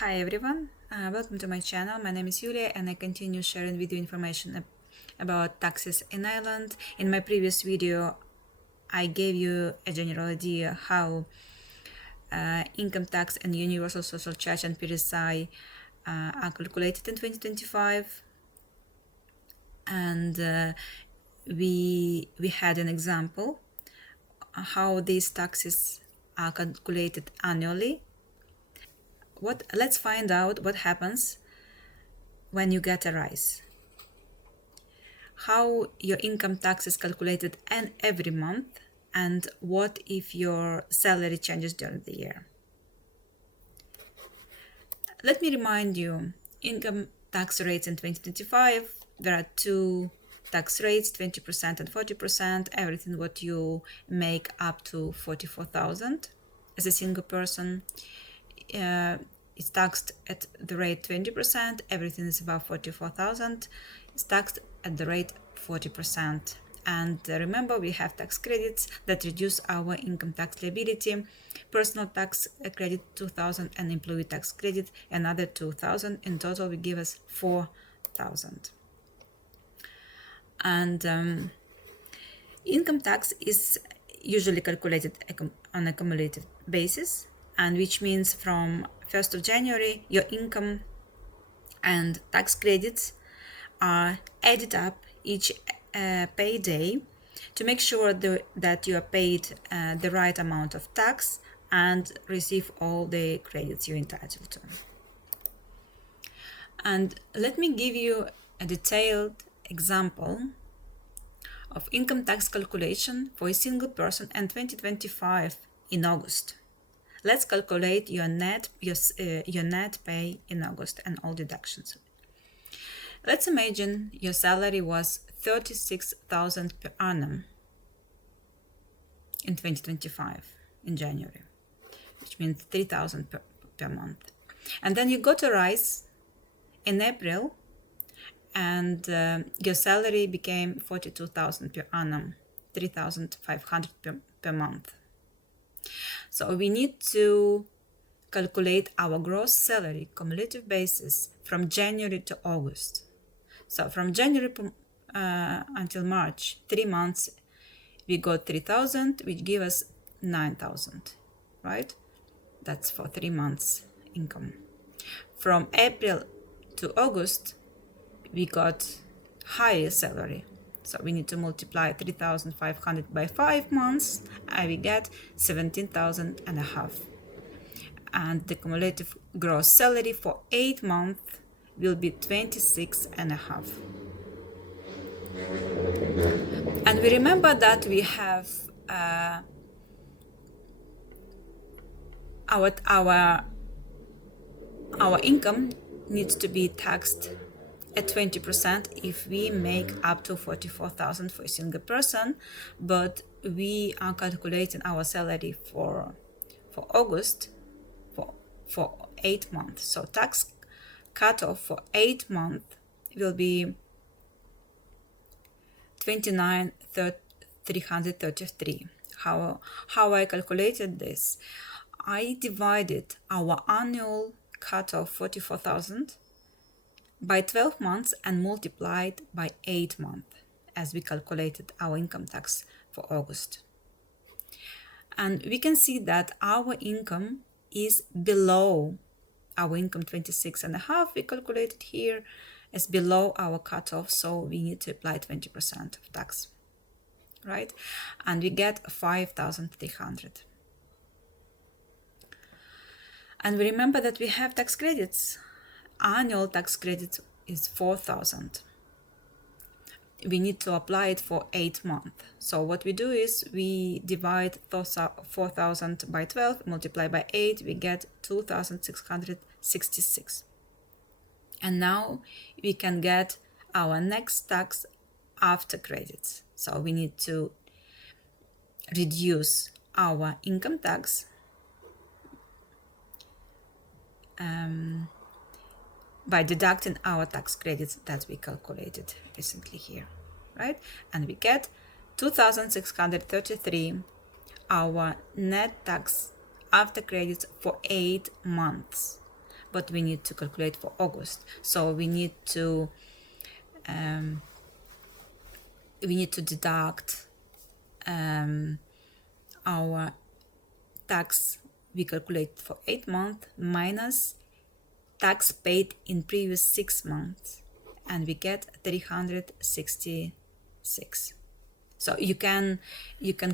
Hi everyone, welcome to my channel. My name is Yulia and I continue sharing with you information about taxes in Ireland. In my previous video, I gave you a general idea how income tax and universal social charge and PRSI are calculated in 2025. And we had an example how these taxes are calculated annually. Let's find out what happens when you get a rise. How your income tax is calculated and every month, and what if your salary changes during the year. Let me remind you, income tax rates in 2025, there are two tax rates, 20% and 40%, everything what you make up to 44,000 as a single person. It's taxed at the rate 20%, everything is above 44,000 is taxed at the rate 40%. And remember, we have tax credits that reduce our income tax liability. Personal tax credit 2,000 and employee tax credit another 2,000. In total, will give us 4,000. And income tax is usually calculated on a cumulative basis, and which means from 1st of January, your income and tax credits are added up each payday to make sure that you are paid the right amount of tax and receive all the credits you're entitled to. And let me give you a detailed example of income tax calculation for a single person in 2025 in August. Let's calculate your net pay in August and all deductions. Let's imagine your salary was 36,000 per annum in 2025 in January, which means 3,000 per month. And then you got a rise in April, and your salary became 42,000 per annum, 3,500 per month. So we need to calculate our gross salary cumulative basis from January to August. So from January until March, 3 months, we got 3,000, which give us 9,000, right? That's for 3 months income. From April to August, we got higher salary. So we need to multiply 3,500 by 5 months, and we get 17,000 and a half. And the cumulative gross salary for 8 months will be 26 and a half. And we remember that we have our income needs to be taxed at 20% if we make up to 44,000 for a single person, but we are calculating our salary for August for 8 months. So tax cutoff for 8 months will be 29,333. How I calculated this? I divided our annual cutoff 44,000 by 12 months and multiplied by 8 months as we calculated our income tax for August. And we can see that our income is below our income 26 and a half we calculated here is below our cutoff, so we need to apply 20% of tax, right? And we get 5,300. And we remember that we have tax credits. Annual tax credit is 4,000. We need to apply it for 8 months. So what we do is we divide 4,000 by 12, multiply by 8, we get 2,666. And now we can get our next tax after credits. So we need to reduce our income tax by deducting our tax credits that we calculated recently here, right? And we get 2,633, our net tax after credits for 8 months. but we need to calculate for August. So we need to deduct our tax we calculate for 8 months minus tax paid in previous 6 months, and we get 366. So you can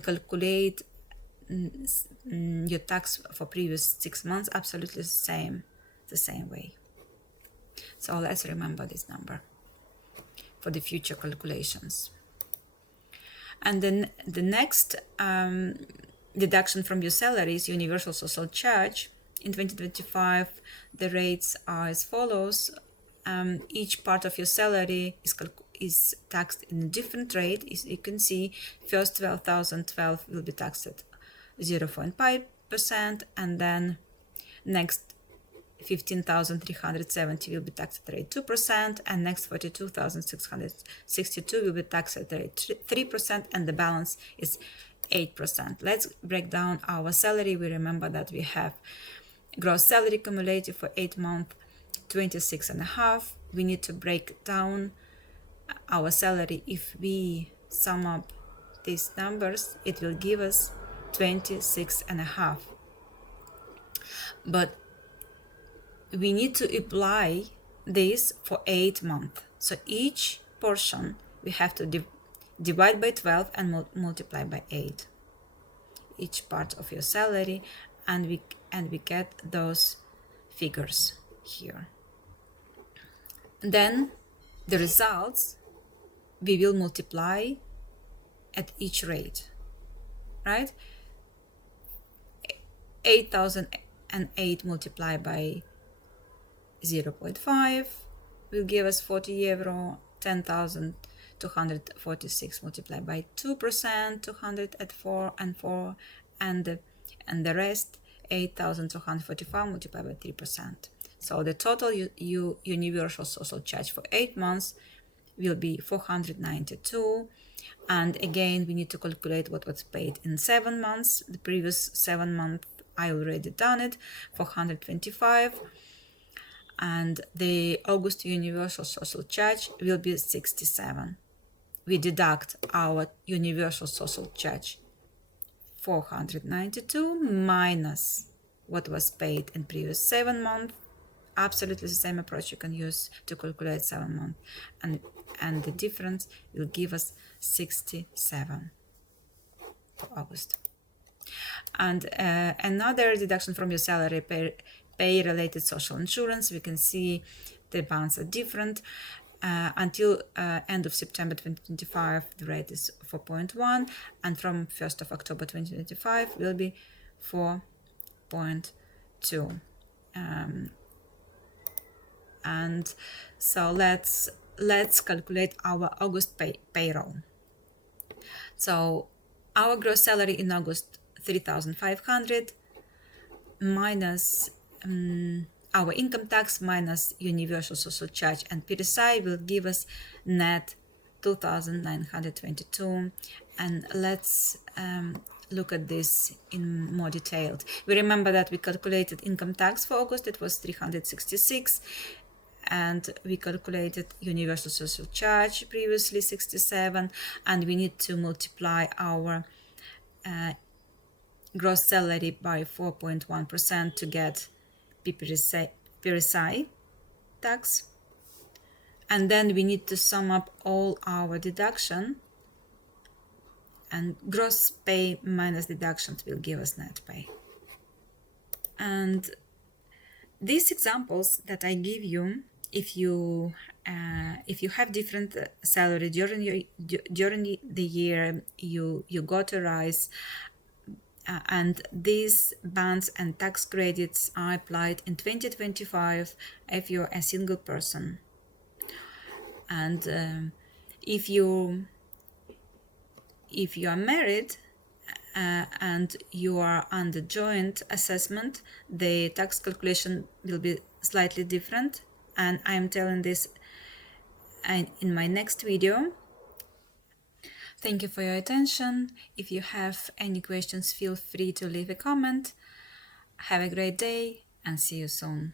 calculate your tax for previous 6 months absolutely the same way. So let's remember this number for the future calculations. And then the next deduction from your salary is universal social charge. In 2025, the rates are as follows. Each part of your salary is taxed in a different rate. As you can see, first 12,012 will be taxed at 0.5%, and then next 15,370 will be taxed at rate 2%, and next 42,662 will be taxed at rate 3%, and the balance is 8%. Let's break down our salary. We remember that we have gross salary cumulative for 8 months, 26.5. We need to break down our salary. If we sum up these numbers, it will give us 26.5. But we need to apply this for 8 months. So each portion we have to divide by 12 and multiply by 8. Each part of your salary, and we get those figures here. Then the results we will multiply at each rate, right? 8,008 multiplied by 0.5 will give us 40 euro. 10,246 multiplied by 2%, 200 at 4 and 4, and the rest 8,245 multiplied by 3%. So the total universal social charge for 8 months will be 492. And again, we need to calculate what was paid in 7 months. The previous 7 months I already done it, 425. And the August universal social charge will be 67. We deduct our universal social charge 492 minus what was paid in previous 7 months. Absolutely the same approach you can use to calculate 7 months, and the difference will give us 67 for August. And another deduction from your salary, pay-related social insurance. We can see the amounts are different. Until end of September 2025, the rate is 4.1, and from 1st of October 2025 will be 4.2. And so let's calculate our August payroll. So our gross salary in August 3,500 minus our income tax minus universal social charge and PSI will give us net 2,922. And let's look at this in more detail. We remember that we calculated income tax for August, it was 366, and we calculated universal social charge previously 67, and we need to multiply our gross salary by 4.1% to get PSI tax, and then we need to sum up all our deduction, and gross pay minus deductions will give us net pay. And these examples that I give you, if you have different salary during the year, you got a rise, and these bans and tax credits are applied in 2025 if you're a single person. And if you are married and you are under joint assessment, the tax calculation will be slightly different, and I am telling this in my next video. Thank you for your attention. If you have any questions, feel free to leave a comment. Have a great day and see you soon.